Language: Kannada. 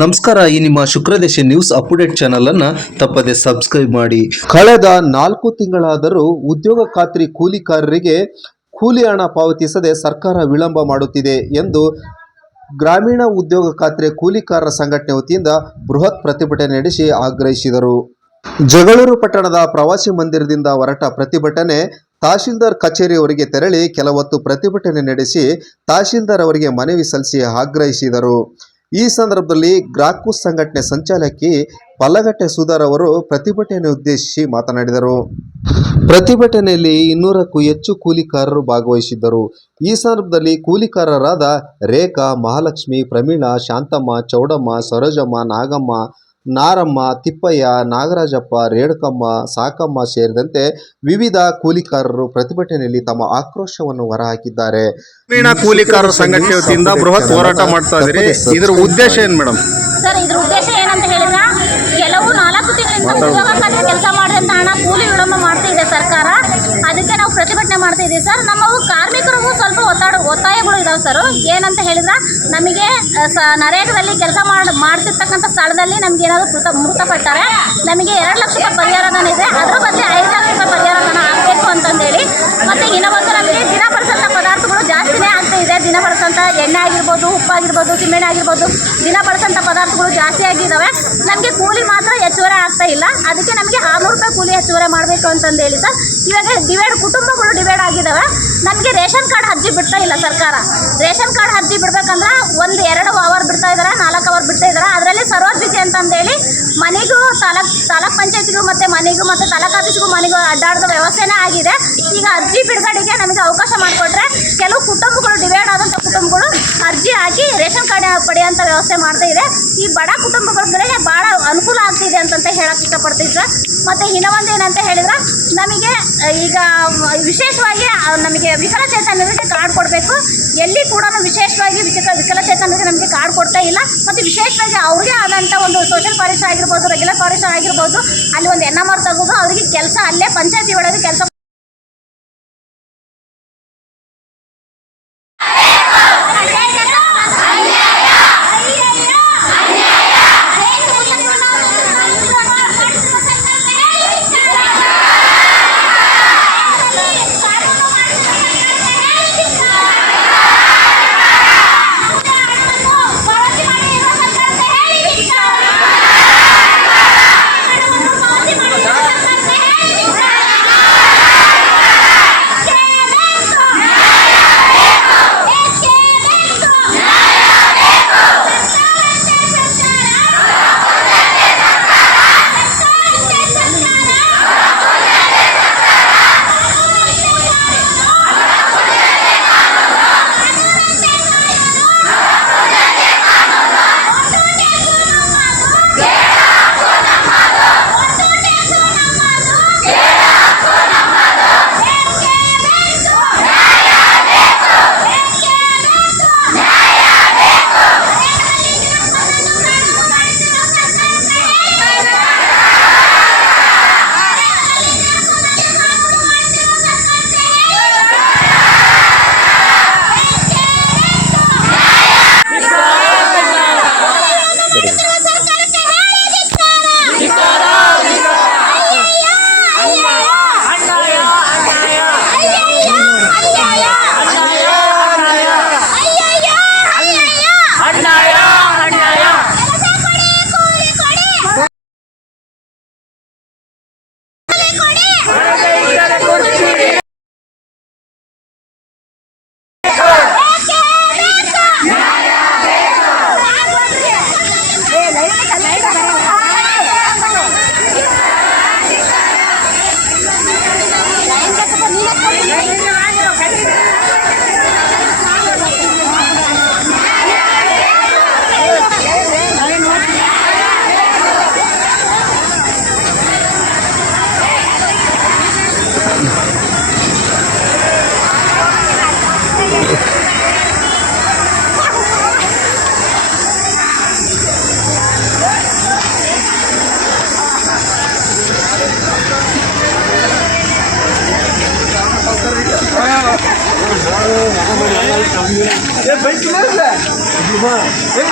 ನಮಸ್ಕಾರ, ಈ ನಿಮ್ಮ ಶುಕ್ರದೇಶ ನ್ಯೂಸ್ ಅಪ್ಡೇಟ್ ಚಾನಲ್ ಅನ್ನ ತಪ್ಪದೆ ಸಬ್ಸ್ಕ್ರೈಬ್ ಮಾಡಿ. ಕಳೆದ ನಾಲ್ಕು ತಿಂಗಳಾದರೂ ಉದ್ಯೋಗ ಖಾತ್ರಿ ಕೂಲಿಕಾರರಿಗೆ ಕೂಲಿ ಹಣ ಪಾವತಿಸದೆ ಸರ್ಕಾರ ವಿಳಂಬ ಮಾಡುತ್ತಿದೆ ಎಂದು ಗ್ರಾಮೀಣ ಉದ್ಯೋಗ ಖಾತ್ರಿ ಕೂಲಿಕಾರರ ಸಂಘಟನೆ ವತಿಯಿಂದ ಬೃಹತ್ ಪ್ರತಿಭಟನೆ ನಡೆಸಿ ಆಗ್ರಹಿಸಿದರು. ಜಗಳೂರು ಪಟ್ಟಣದ ಪ್ರವಾಸಿ ಮಂದಿರದಿಂದ ಹೊರಟ ಪ್ರತಿಭಟನೆ ತಹಶೀಲ್ದಾರ್ ಕಚೇರಿಯವರಿಗೆ ತೆರಳಿ ಕೆಲವತ್ತು ಪ್ರತಿಭಟನೆ ನಡೆಸಿ ತಹಶೀಲ್ದಾರ್ ಅವರಿಗೆ ಮನವಿ ಸಲ್ಲಿಸಿ ಆಗ್ರಹಿಸಿದರು. ಈ ಸಂದರ್ಭದಲ್ಲಿ ಗ್ರಾಕು ಸಂಘಟನೆ ಸಂಚಾಲಕಿ ಪಲ್ಲಗಟ್ಟೆ ಸುಧಾರ್ ಅವರು ಪ್ರತಿಭಟನೆ ಉದ್ದೇಶಿಸಿ ಮಾತನಾಡಿದರು. ಪ್ರತಿಭಟನೆಯಲ್ಲಿ ಇನ್ನೂರಕ್ಕೂ ಹೆಚ್ಚು ಕೂಲಿಕಾರರು ಭಾಗವಹಿಸಿದ್ದರು. ಈ ಸಂದರ್ಭದಲ್ಲಿ ಕೂಲಿಕಾರರಾದ ರೇಖಾ, ಮಹಾಲಕ್ಷ್ಮಿ ಪ್ರಮೀಳಾ ಶಾಂತಮ್ಮ, ಚೌಡಮ್ಮ, ಸರೋಜಮ್ಮ, ನಾಗಮ್ಮ ನಾರಮ್ಮ ತಿಪ್ಪಯ್ಯ ನಾಗರಾಜಪ್ಪ ರೇಣುಕಮ್ಮ ಸಾಕಮ್ಮ ಸೇರಿದಂತೆ ವಿವಿಧ ಕೂಲಿಕಾರರು ಪ್ರತಿಭಟನೆಯಲ್ಲಿ ತಮ್ಮ ಆಕ್ರೋಶವನ್ನು ಹೊರಹಾಕಿದ್ದಾರೆ. ಗ್ರಾಮೀಣ ಕೂಲಿಕಾರರ ಸಂಘಟನೆ ವತಿಯಿಂದ ಬೃಹತ್ ಹೋರಾಟ ಮಾಡ್ತಾ ಇದ್ದಾರೆ. ಇದರ ಉದ್ದೇಶ ಏನ್ ಮೇಡಮ್? ಸರ್ ಇದ್ರ ಉದ್ದೇಶ ಏನಂತ ಹೇಳಿದ್ರೆ ಕೆಲವು ನಾಲ್ಕು ತಿಂಗಳಿಂದ ಉದ್ಯೋಗ ಖಾತ್ರಿ ಕೆಲಸ ಮಾಡಿದಂತ ಹಣ ಕೂಲಿ ವಿಳಂಬ ಮಾಡ್ತಾ ಇದೆ ಸರ್ಕಾರ. ಅದಕ್ಕೆ ನಾವು ಪ್ರತಿಭಟನೆ ಮಾಡ್ತಾ ಇದ್ದೀವಿ ಸರ್. ನಮ್ಮವು ಕಾರ್ಮಿಕರಿಗೂ ಸ್ವಲ್ಪ ಒತ್ತಾಡ ಒತ್ತಾಯಗಳು ಇದಾವೆ ಸರ್. ಏನಂತ ಹೇಳಿದ್ರೆ ನಮಗೆ ಸ ನರೇಗಾದಲ್ಲಿ ಕೆಲಸ ಮಾಡಿ ಮಾಡ್ತಿರ್ತಕ್ಕಂಥ ಸ್ಥಳದಲ್ಲಿ ನಮ್ಗೆ ಏನಾದರೂ ಮೃತ ಮೃತಪಟ್ಟರೆ ನಮಗೆ ಎರಡು ಲಕ್ಷ ರೂಪಾಯಿ ಪರಿಹಾರ ಇದೆ. ಅದ್ರ ಬದಲು ಐದು ಲಕ್ಷ ರೂಪಾಯಿ ಪರಿಹಾರ ಧನ ಆಗಬೇಕು ಅಂತಂದೇಳಿ. ಮತ್ತು ದಿನ ಬಳಸಂಥ ಎಣ್ಣೆ ಆಗಿರ್ಬೋದು ಉಪ್ಪಾಗಿರ್ಬೋದು ಸಿಮೆಣ್ಣೆ ಆಗಿರ್ಬೋದು, ದಿನ ಬಳಸೋಂಥ ಪದಾರ್ಥಗಳು ಜಾಸ್ತಿ ಆಗಿದ್ದಾವೆ ನಮಗೆ ಕೂಲಿ ಮಾತ್ರ ಹೆಚ್ಚುವರಿ ಆಗ್ತಾ ಇಲ್ಲ. ಅದಕ್ಕೆ ನಮಗೆ ಆರುನೂರು ರೂಪಾಯಿ ಕೂಲಿ ಹೆಚ್ಚುವರಿ ಮಾಡಬೇಕು ಅಂತಂದು ಹೇಳಿ ಸರ್. ಇವಾಗ ಡಿವೈಡ್, ಕುಟುಂಬಗಳು ಡಿವೈಡ್ ಆಗಿದ್ದಾವೆ ನಮಗೆ ರೇಷನ್ ಕಾರ್ಡ್ ಅರ್ಜಿ ಬಿಡ್ತಾ ಇಲ್ಲ ಸರ್ಕಾರ. ರೇಷನ್ ಕಾರ್ಡ್ ಅರ್ಜಿ ಬಿಡ್ಬೇಕಂದ್ರೆ ಒಂದು ಎರಡು ಅವರ್ ಬಿಡ್ತಾ ಇದ್ದಾರೆ ನಾಲ್ಕು ಅವರ್ ಬಿಡ್ತಾ ಇದ್ದಾರೆ ಅದರಲ್ಲಿ ಸರ್ವರ್ ಬಿಸಿ ಅಂತಂದೇಳಿ ಮನೆಗೂ ತಾಲೂಕ್ ತಾಲೂಕ್ ಪಂಚಾಯತಿಗೂ ಮತ್ತು ಮನೆಗೂ ಮತ್ತು ತಾಲೂಕ್ ಆಫೀಸ್ಗೂ ಮನೆಗೂ ಅಡ್ಡಾಡುವ ವ್ಯವಸ್ಥೆನೇ ಆಗಿದೆ. ಈಗ ಅರ್ಜಿ ಬಿಡುಗಡೆಗೆ ನಮಗೆ ಅವಕಾಶ ಮಾಡಿಕೊಟ್ರೆ ಕೆಲವು ಕುಟುಂಬಗಳು ಡಿವೈಡ್ ಆದಂಥ ಕುಟುಂಬಗಳು ಅರ್ಜಿ ಹಾಕಿ ರೇಷನ್ ಕಾರ್ಡ್ ಪಡೆಯುವಂಥ ವ್ಯವಸ್ಥೆ ಮಾಡ್ತಾ ಇದೆ. ಈ ಬಡ ಕುಟುಂಬಗಳಿಗೆ ಭಾಳ ಅನುಕೂಲ ಆಗ್ತಿದೆ ಅಂತಂತ ಹೇಳಕ್ಕೆ ಇಷ್ಟಪಡ್ತೀವಿ ಸರ್ ಮತ್ತು ಇನ್ನೊಂದು ಏನಂತ ಹೇಳಿದ್ರೆ, ನಮಗೆ ಈಗ ವಿಶೇಷವಾಗಿ ನಮಗೆ ವಿಕಲಚೇತನರಿಗೆ ಕಾರ್ಡ್ ಕೊಡಬೇಕು. ಎಲ್ಲಿ ಕೂಡ ವಿಶೇಷವಾಗಿ ವಿಚಿತ್ರ ವಿಕಲಚೇತನರಿಗೆ ನಮಗೆ ಕಾರ್ಡ್ ಕೊಡ್ತಾ ಇಲ್ಲ. ಮತ್ತು ವಿಶೇಷವಾಗಿ ಅವ್ರಿಗೆ ಆದಂಥ ಒಂದು ಸೋಷಿಯಲ್ ಫಾರೆಸ್ಟ್ ಆಗಿರ್ಬೋದು ರೆಗ್ಯುಲರ್ ಫಾರೆಸ್ಟ್ ಆಗಿರ್ಬೋದು, ಅಲ್ಲಿ ಒಂದು ಎನ್ ಎಂ ಆರ್ ತೆಗೆದು, ಅವರಿಗೆ ಕೆಲಸ ಅಲ್ಲೇ ಪಂಚಾಯತಿ ಒಳಗೆ ಕೆಲಸ ஏ பேசுமே இல்லை ஏ